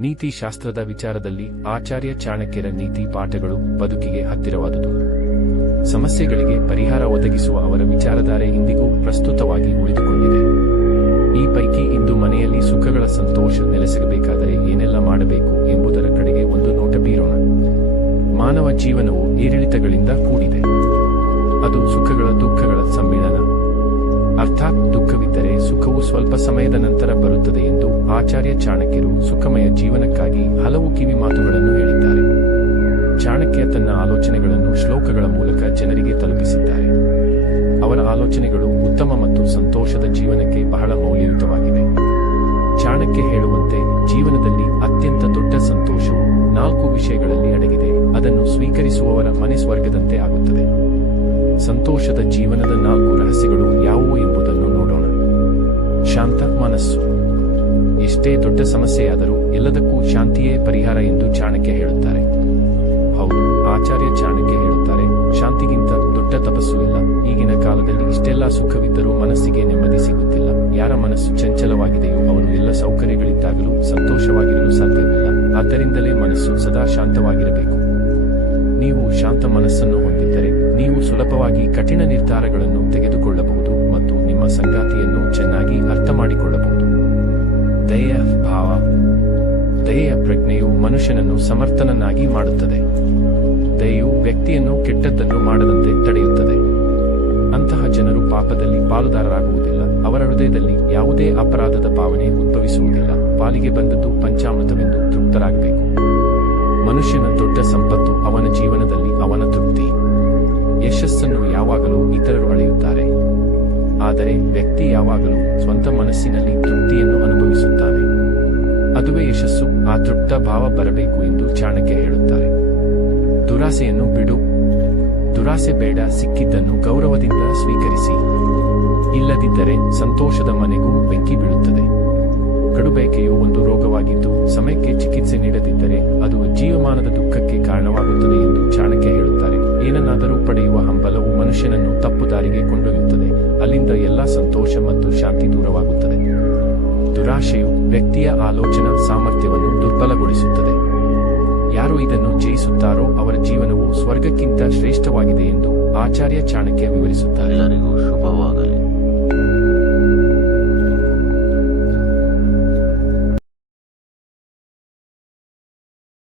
ನೀತಿ ಶಾಸ್ತ್ರದ ವಿಚಾರದಲ್ಲಿ ಆಚಾರ್ಯ ಚಾಣಕ್ಯರ ನೀತಿ ಪಾಠಗಳು ಬದುಕಿಗೆ ಹತ್ತಿರವಾದುದು. ಸಮಸ್ಯೆಗಳಿಗೆ ಪರಿಹಾರ ಒದಗಿಸುವ ಅವರ ವಿಚಾರಧಾರೆ ಇಂದಿಗೂ ಪ್ರಸ್ತುತವಾಗಿ ಉಳಿದುಕೊಂಡಿದೆ. ಈ ಪೈಕಿ ಇಂದು ಮನೆಯಲ್ಲಿ ಸುಖಗಳ ಸಂತೋಷ ನೆಲೆಸಬೇಕಾದರೆ ಏನೆಲ್ಲ ಮಾಡಬೇಕು ಎಂಬುದರ ಕಡೆಗೆ ಒಂದು ನೋಟ ಬೀರೋಣ. ಮಾನವ ಜೀವನವು ಏರಿಳಿತಗಳಿಂದ ಕೂಡಿದೆ. ಅದು ಸುಖಗಳ, ದುಃಖಗಳ ಸಮ್ಮಿಳನ ಅರ್ಥಾತ್ ದುಃಖವಿದ್ದರೆ ಸುಖವು ಸ್ವಲ್ಪ ಸಮಯದ ನಂತರ ಬರುತ್ತದೆ ಎಂದು ಆಚಾರ್ಯ ಚಾಣಕ್ಯರು ಸುಖಮಯ ಜೀವನಕ್ಕಾಗಿ ಹಲವು ಕಿವಿ ಮಾತುಗಳನ್ನು ಹೇಳಿದ್ದಾರೆ. ಚಾಣಕ್ಯ ತನ್ನ ಆಲೋಚನೆಗಳನ್ನು ಶ್ಲೋಕಗಳ ಮೂಲಕ ಜನರಿಗೆ ತಲುಪಿಸಿದ್ದಾರೆ. ಅವರ ಆಲೋಚನೆಗಳು ಉತ್ತಮ ಮತ್ತು ಸಂತೋಷದ ಜೀವನಕ್ಕೆ ಬಹಳ ಮೌಲ್ಯಯುತವಾಗಿದೆ ಚಾಣಕ್ಯ ಹೇಳುವಂತೆ ಜೀವನದಲ್ಲಿ ಅತ್ಯಂತ ದೊಡ್ಡ ಸಂತೋಷವು ನಾಲ್ಕು ವಿಷಯಗಳಲ್ಲಿ ಅಡಗಿದೆ. ಅದನ್ನು ಸ್ವೀಕರಿಸುವವರ ಮನೆ ಸ್ವರ್ಗದಂತೆ ಆಗುತ್ತದೆ. ಸಂತೋಷದ ಜೀವನದ ನಾಲ್ಕು ರಹಸ್ಯಗಳು ಯಾವುವು ಎಂಬುದನ್ನು ನೋಡೋಣ. ಶಾಂತ ಮನಸ್ಸು. ಎಷ್ಟೇ ದೊಡ್ಡ ಸಮಸ್ಯೆಯಾದರೂ ಎಲ್ಲದಕ್ಕೂ ಶಾಂತಿಯೇ ಪರಿಹಾರ ಎಂದು ಚಾಣಕ್ಯ ಹೇಳುತ್ತಾರೆ. ಹೌದು, ಆಚಾರ್ಯ ಚಾಣಕ್ಯ ಹೇಳುತ್ತಾರೆ, ಶಾಂತಿಗಿಂತ ದೊಡ್ಡ ತಪಸ್ಸು ಇಲ್ಲ. ಈಗಿನ ಕಾಲದಲ್ಲಿ ಇಷ್ಟೆಲ್ಲ ಸುಖವಿದ್ದರೂ ಮನಸ್ಸಿಗೆ ನೆಮ್ಮದಿ ಸಿಗುತ್ತಿಲ್ಲ. ಯಾರ ಮನಸ್ಸು ಚಂಚಲವಾಗಿದೆಯೋ ಅವನು ಎಲ್ಲ ಸೌಕರ್ಯಗಳಿದ್ದಾಗಲೂ ಸಂತೋಷವಾಗಿರಲು ಸಾಧ್ಯವಿಲ್ಲ. ಆದ್ದರಿಂದಲೇ ಮನಸ್ಸು ಸದಾ ಶಾಂತವಾಗಿರಬೇಕು. ನೀವು ಶಾಂತ ಮನಸ್ಸನ್ನು ಹೊಂದಿದ್ದರೆ ನೀವು ಸುಲಭವಾಗಿ ಕಠಿಣ ನಿರ್ಧಾರಗಳನ್ನು ತೆಗೆದುಕೊಳ್ಳಬಹುದು ಮತ್ತು ನಿಮ್ಮ ಸಂಗಾತಿಯನ್ನು ಚೆನ್ನಾಗಿ ಅರ್ಥ ಮಾಡಿಕೊಳ್ಳಬಹುದು ದಯೆಯ ಭಾವ, ದಯೆಯ ಪ್ರಜ್ಞೆಯು ಮನುಷ್ಯನನ್ನು ಸಮರ್ಥನನ್ನಾಗಿ ಮಾಡುತ್ತದೆ. ದಯೆಯು ವ್ಯಕ್ತಿಯನ್ನು ಕೆಟ್ಟದ್ದನ್ನು ಮಾಡದಂತೆ ತಡೆಯುತ್ತದೆ. ಅಂತಹ ಜನರು ಪಾಪದಲ್ಲಿ ಪಾಲುದಾರರಾಗುವುದಿಲ್ಲ. ಅವರ ಹೃದಯದಲ್ಲಿ ಯಾವುದೇ ಅಪರಾಧದ ಭಾವನೆ ಉದ್ಭವಿಸುವುದಿಲ್ಲ. ಪಾಲಿಗೆ ಬಂದದ್ದು ಪಂಚಾಮೃತವೆಂದು ತೃಪ್ತರಾಗಬೇಕು. ಮನುಷ್ಯನ ದೊಡ್ಡ ಸಂಪತ್ತು ಅವನ ಆದರೆ ವ್ಯಕ್ತಿ ಯಾವಾಗಲೂ ಸ್ವಂತ ಮನಸ್ಸಿನಲ್ಲಿ ತೃಪ್ತಿಯನ್ನು ಅನುಭವಿಸುತ್ತಾನೆ. ಅದುವೇ ಯಶಸ್ಸು, ಆ ತೃಪ್ತ ಭಾವ ಬರಬೇಕು ಎಂದು ಚಾಣಕ್ಯ ಹೇಳುತ್ತಾರೆ. ದುರಾಸೆಯನ್ನು ಬಿಡು. ದುರಾಸೆ ಬೇಡ, ಸಿಕ್ಕಿದ್ದನ್ನು ಗೌರವದಿಂದ ಸ್ವೀಕರಿಸಿ. ಇಲ್ಲದಿದ್ದರೆ ಸಂತೋಷದ ಮನೆಗೂ ಬೆಂಕಿ ಬೀಳುತ್ತದೆ. ಕಡುಬೇಕೆಯು ಒಂದು ರೋಗವಾಗಿದ್ದು, ಸಮಯಕ್ಕೆ ಚಿಕಿತ್ಸೆ ನೀಡದಿದ್ದರೆ ಅದು ಜೀವಮಾನದ ದುಃಖಕ್ಕೆ ಕಾರಣವಾಗುತ್ತದೆ ಎಂದು ಚಾಣಕ್ಯ ಹೇಳುತ್ತಾರೆ. ಏನನ್ನಾದರೂ ಪಡೆಯುವ ಹಂಬಲವು ಮನುಷ್ಯನನ್ನು ತಪ್ಪು ದಾರಿಗೆ ಕೊಂಡೊಯ್ಯುತ್ತದೆ. ಅಲ್ಲಿಂದ ಎಲ್ಲ ಸಂತೋಷ ಮತ್ತು ಶಾಂತಿ ದೂರವಾಗುತ್ತದೆ. ದುರಾಶೆಯು ವ್ಯಕ್ತಿಯ ಆಲೋಚನಾ ಸಾಮರ್ಥ್ಯವನ್ನು ದುರ್ಬಲಗೊಳಿಸುತ್ತದೆ. ಯಾರು ಇದನ್ನು ಜಯಿಸುತ್ತಾರೋ ಅವರ ಜೀವನವು ಸ್ವರ್ಗಕ್ಕಿಂತ ಶ್ರೇಷ್ಠವಾಗಿದೆ ಎಂದು ಆಚಾರ್ಯ ಚಾಣಕ್ಯ ವಿವರಿಸುತ್ತಾರೆ. ಎಲ್ಲರಿಗೂ ಶುಭವಾಗಲಿ.